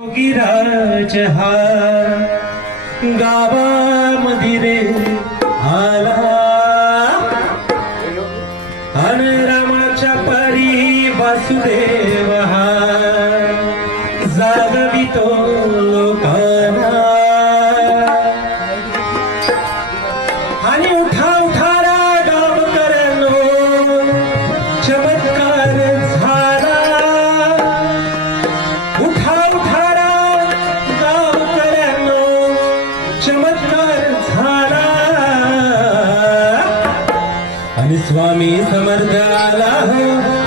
योगीराज हा गावामध्ये रे आला आणि रामाच्या परी वासुदेव हा जागवितो लोकांना आणि उठा उठारा गावकऱ्यांनो चमत्कार झाला उठा उठारा गावकऱ्यांनो चमत्कार झाला आणि स्वामी समर्थ आला हो